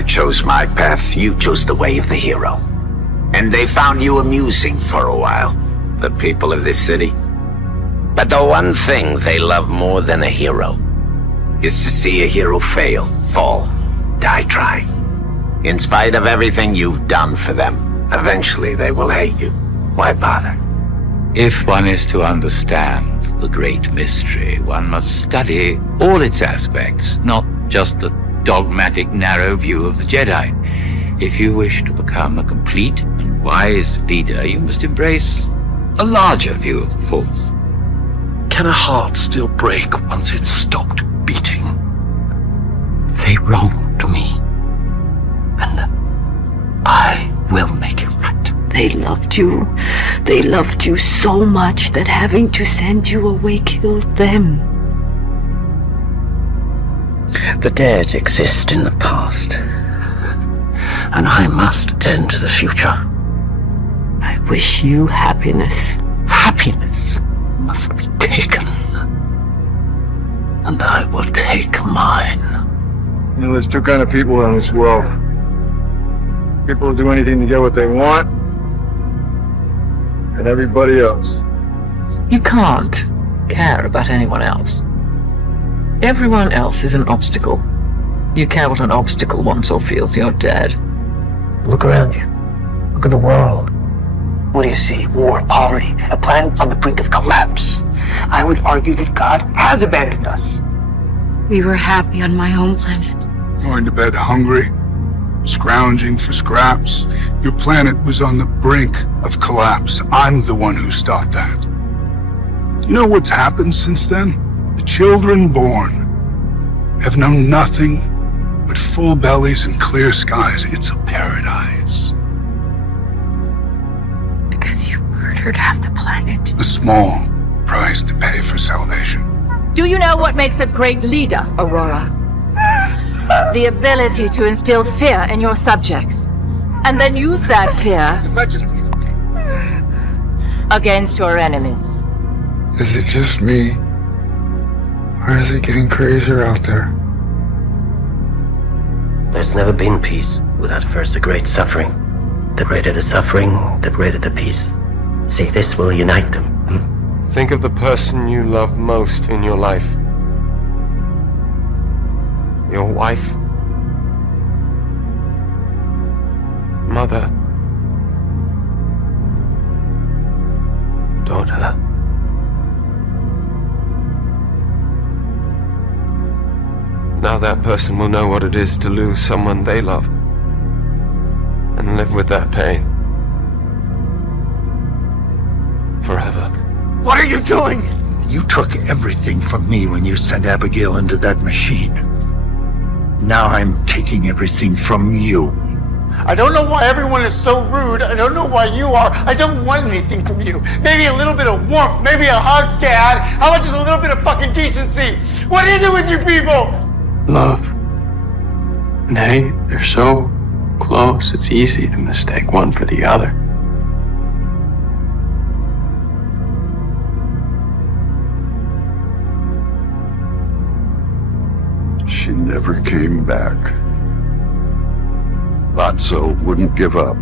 I chose my path, you chose the way of the hero. And they found you amusing for a while, the people of this city. But the one thing they love more than a hero is to see a hero fail, fall, die trying. In spite of everything you've done for them, eventually they will hate you. Why bother? If one is to understand the great mystery, one must study all its aspects, not just the dogmatic, narrow view of the Jedi. If you wish to become a complete and wise leader, you must embrace a larger view of the Force. Can a heart still break once it's stopped beating? They wronged me, and I will make it right. They loved you. They loved you so much that having to send you away killed them. The dead exist in the past, and I must attend to the future. I wish you happiness. Happiness must be taken, and I will take mine. You know, there's two kind of people in this world. People who do anything to get what they want, and everybody else. You can't care about anyone else. Everyone else is an obstacle. You care what an obstacle wants or feels, you're dead. Look around you. Look at the world. What do you see? War, poverty, a planet on the brink of collapse. I would argue that God has abandoned us. We were happy on my home planet. Going to bed hungry, scrounging for scraps. Your planet was on the brink of collapse. I'm the one who stopped that. Do you know what's happened since then? The children born have known nothing but full bellies and clear skies. It's a paradise. Because you murdered half the planet. A small price to pay for salvation. Do you know what makes a great leader, Aurora? The ability to instill fear in your subjects, and then use that fear against your enemies. Is it just me? Or is it getting crazier out there? There's never been peace without first a great suffering. The greater the suffering, the greater the peace. See, this will unite them. Think of the person you love most in your life. Your wife. Mother. Daughter. Now that person will know what it is to lose someone they love and live with that pain forever. What are you doing? You took everything from me when you sent Abigail into that machine. Now I'm taking everything from you. I don't know why everyone is so rude. I don't know why you are. I don't want anything from you. Maybe a little bit of warmth. Maybe a hug, Dad. How much is a little bit of fucking decency? What is it with you people? Love and hate, they're so close, it's easy to mistake one for the other. She never came back. Lotso wouldn't give up.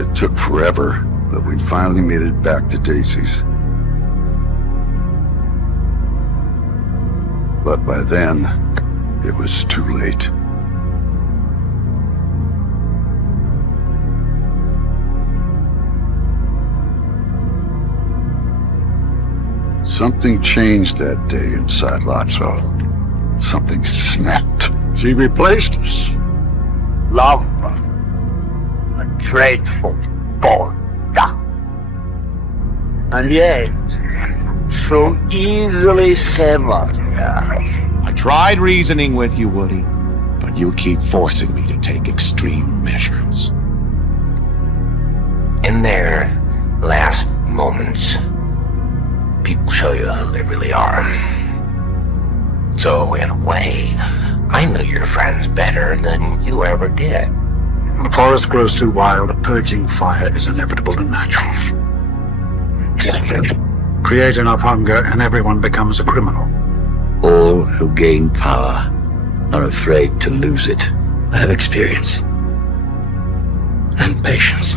It took forever, but we finally made it back to Daisy's. But by then, it was too late. Something changed that day inside Lotso. Something snapped. She replaced us. Love. A dreadful bond. And yet, so easily severed. I tried reasoning with you, Woody, but you keep forcing me to take extreme measures. In their last moments, people show you who they really are. So, in a way, I knew your friends better than you ever did. The forest grows too wild. A purging fire is inevitable and natural. Create enough hunger and everyone becomes a criminal. All who gain power are afraid to lose it. I have experience and patience.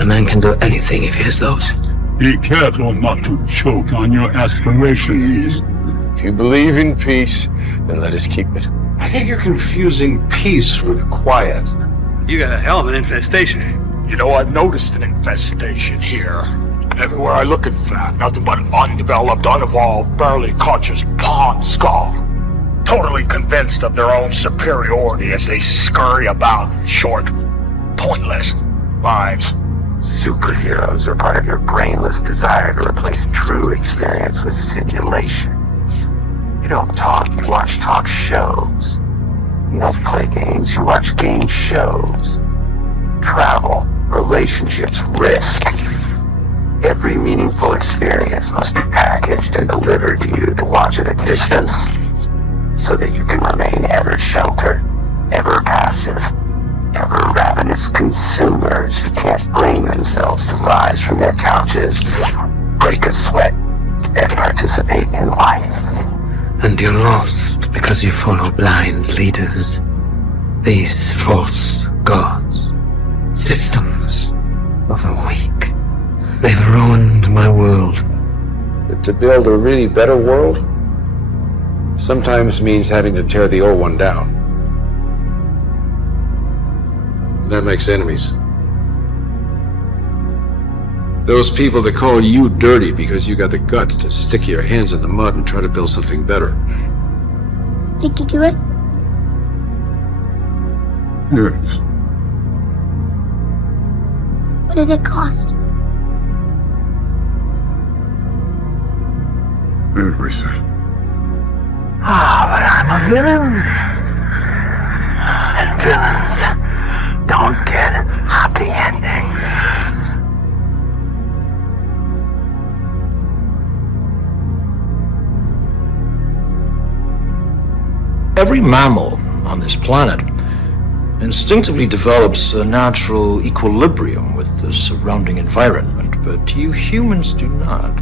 A man can do anything if he has those. Be careful not to choke on your aspirations. If you believe in peace, then let us keep it. I think you're confusing peace with quiet. You got a hell of an infestation. You know, I've noticed an infestation here. Everywhere I look, in fact, nothing but undeveloped, unevolved, barely conscious pawn skull. Totally convinced of their own superiority as they scurry about short, pointless lives. Superheroes are part of your brainless desire to replace true experience with simulation. You don't talk, you watch talk shows. You don't play games, you watch game shows. Travel, relationships, risk. Every meaningful experience must be packaged and delivered to you to watch at a distance, so that you can remain ever sheltered, ever passive, ever ravenous consumers who can't bring themselves to rise from their couches, break a sweat, and participate in life. And you're lost because you follow blind leaders. These false gods. Systems of the weak. They've ruined my world. But to build a really better world sometimes means having to tear the old one down. And that makes enemies. Those people that call you dirty because you got the guts to stick your hands in the mud and try to build something better. Did you do it? Yes. What did it cost? Everything. But I'm a villain. And villains don't get happy endings. Every mammal on this planet instinctively develops a natural equilibrium with the surrounding environment, but you humans do not.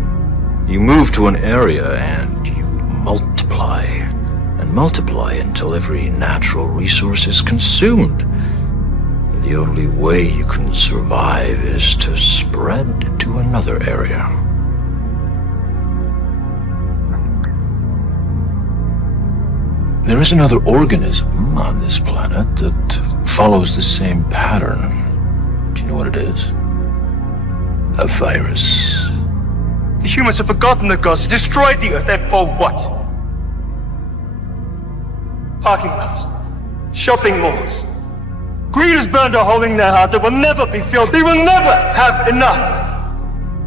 You move to an area and you multiply and multiply until every natural resource is consumed. And the only way you can survive is to spread to another area. There is another organism on this planet that follows the same pattern. Do you know what it is? A virus. The humans have forgotten the gods, destroyed the earth, and for what? Parking lots, shopping malls. Greed has burned a hole in their heart that will never be filled. They will never have enough.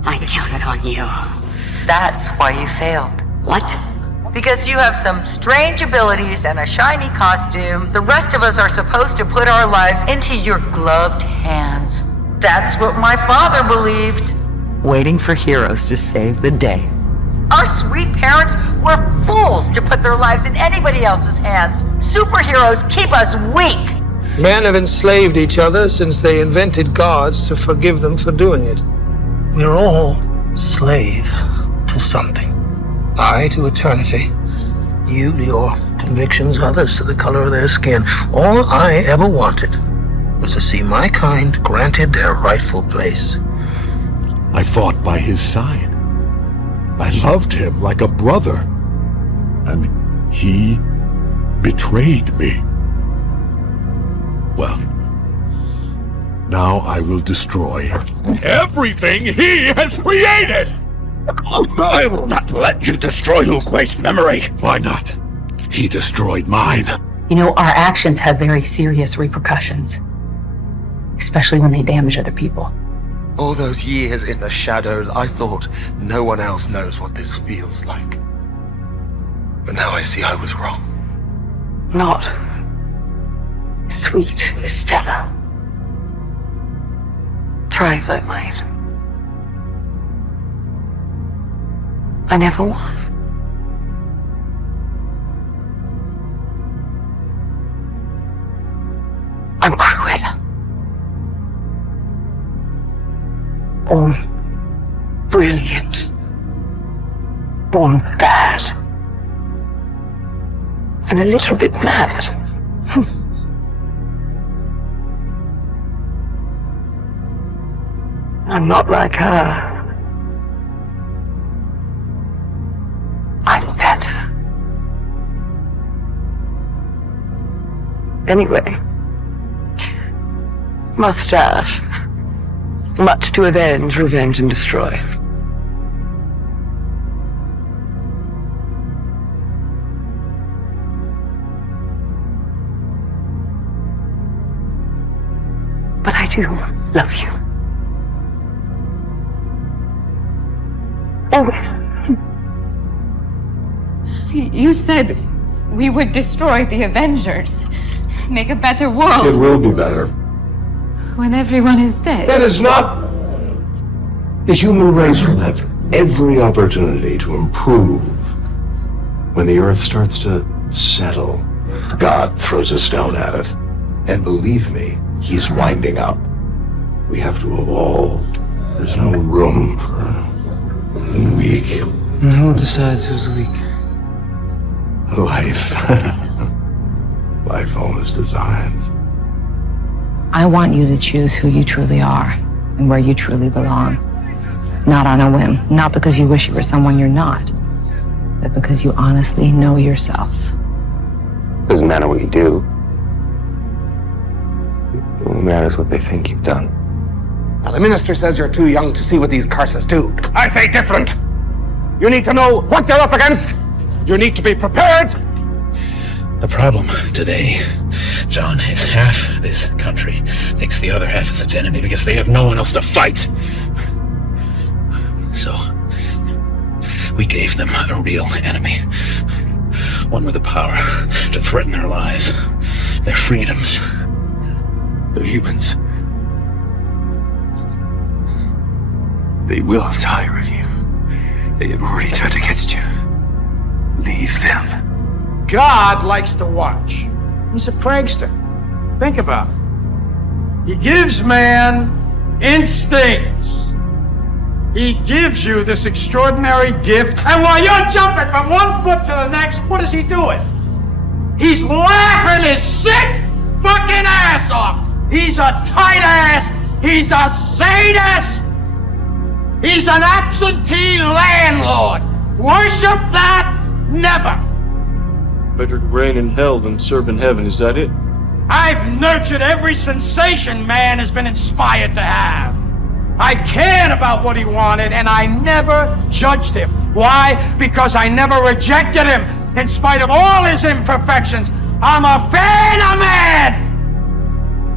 I counted on you. That's why you failed. What? Because you have some strange abilities and a shiny costume. The rest of us are supposed to put our lives into your gloved hands. That's what my father believed. Waiting for heroes to save the day. Our sweet parents were fools to put their lives in anybody else's hands. Superheroes keep us weak. Men have enslaved each other since they invented gods to forgive them for doing it. We're all slaves to something. I to eternity. You to your convictions, others to the color of their skin. All I ever wanted was to see my kind granted their rightful place. I fought by his side. I loved him like a brother. And he betrayed me. Well, now I will destroy everything he has created! I will not let you destroy Hu Kui's memory. Why not? He destroyed mine. You know, our actions have very serious repercussions, especially when they damage other people. All those years in the shadows, I thought no one else knows what this feels like. But now I see I was wrong. Not sweet, Stella. Try as I might. I never was. I'm Cruella. Brilliant. born bad. And a little bit mad. I'm not like her. I'm better. Anyway, must have much to avenge, revenge, and destroy. But I do love you. Always. You said we would destroy the Avengers, make a better world. It will be better. When everyone is dead. That is not... The human race will have every opportunity to improve. When the Earth starts to settle, God throws a stone at it. And believe me, he's winding up. We have to evolve. There's no room for the weak. And who decides who's weak? Life. Life always designs. I want you to choose who you truly are and where you truly belong. Not on a whim, not because you wish you were someone you're not, but because you honestly know yourself. Doesn't matter what you do. It matters what they think you've done. Now, the minister says you're too young to see what these curses do. I say different. You need to know what you're up against. You need to be prepared. The problem today, John, is half this country thinks the other half is its enemy because they have no one else to fight. So, we gave them a real enemy. One with the power to threaten their lives, their freedoms. The humans. They will tire of you. They have already turned against you. Leave them. God likes to watch. He's a prankster. Think about it. He gives man instincts. He gives you this extraordinary gift, and while you're jumping from one foot to the next, what is he doing? He's laughing his sick fucking ass off. He's a tight ass. He's a sadist. He's an absentee landlord. Worship that? Never. Better to reign in hell than serve in heaven, is that it? I've nurtured every sensation man has been inspired to have. I cared about what he wanted, and I never judged him. Why? Because I never rejected him, in spite of all his imperfections. I'm a fan of man!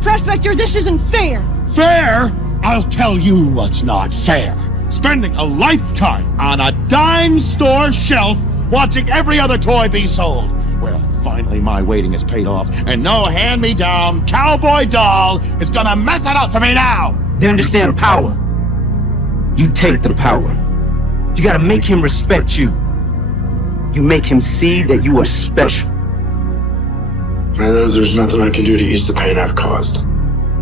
Prospector, this isn't fair. Fair? I'll tell you what's not fair. Spending a lifetime on a dime store shelf watching every other toy be sold. Well, finally my waiting is paid off, and no hand-me-down cowboy doll is gonna mess it up for me now! They understand power. You take the power. You gotta make him respect you. You make him see that you are special. I know there's nothing I can do to ease the pain I've caused.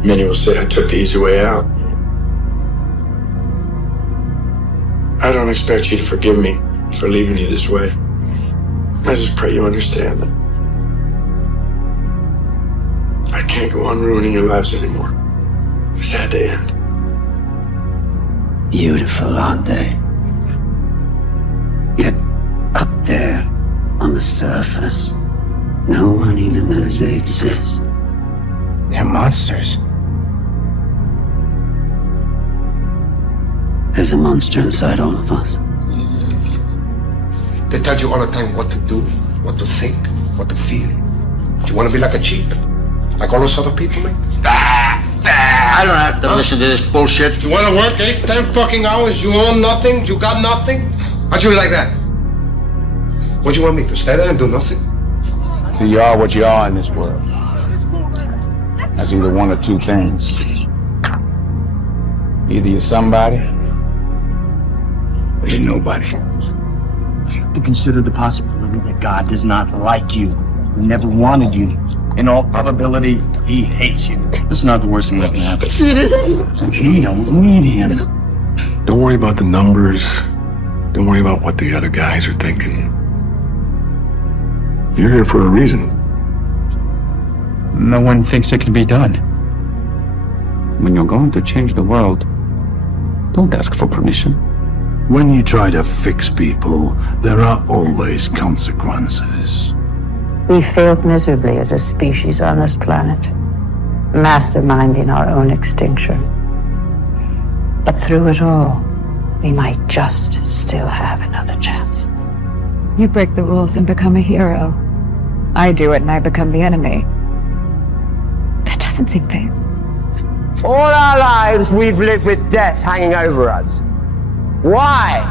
Many will say I took the easy way out. I don't expect you to forgive me for leaving you this way. I just pray you understand that I can't go on ruining your lives anymore. It's had to end. Beautiful, aren't they? Yet up there on the surface, no one even knows they exist. They're monsters. There's a monster inside all of us. They tell you all the time what to do, what to think, what to feel. Do you want to be like a sheep? Like all those other people, man? I don't have to listen to this bullshit. You want to work 8, 10 fucking hours? You own nothing? You got nothing? How'd you like that? What do you want me to stay there and do nothing? So you are what you are in this world. That's either one or two things. Either you're somebody, or you're nobody. You have to consider the possibility that God does not like you. He never wanted you. In all probability, he hates you. This is not the worst thing that can happen. It isn't. We don't need him. Don't worry about the numbers Don't worry about what the other guys are thinking. You're here for a reason. No one thinks it can be done. When you're going to change the world, don't ask for permission. When you try to fix people, there are always consequences. We failed miserably as a species on this planet, masterminding our own extinction. But through it all, we might just still have another chance. You break the rules and become a hero. I do it and I become the enemy. That doesn't seem fair. All our lives we've lived with death hanging over us. Why?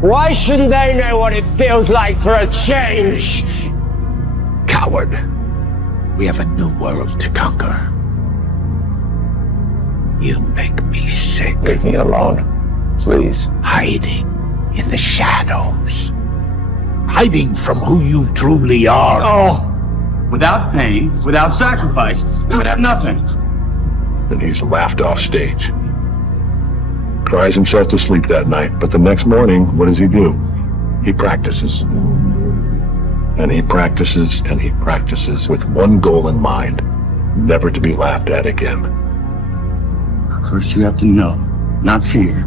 Why shouldn't they know what it feels like for a change? Coward. We have a new world to conquer. You make me sick. Leave me alone, please. Hiding in the shadows. Hiding from who you truly are. Oh, without pain, without sacrifice, we would have nothing. And he's laughed off stage. Cries himself to sleep that night, but the next morning, what does he do? He practices. And he practices, and he practices with one goal in mind: never to be laughed at again. First you have to know, not fear.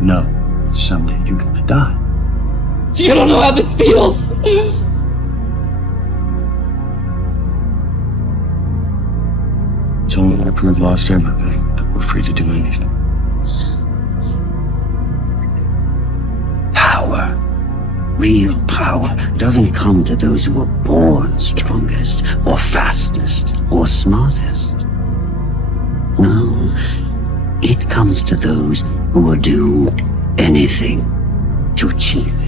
Know that someday you're gonna die. You don't know how this feels! It's only after we've lost everything that we're free to do anything. Power, real power, doesn't come to those who are born strongest, or fastest, or smartest. No, it comes to those who will do anything to achieve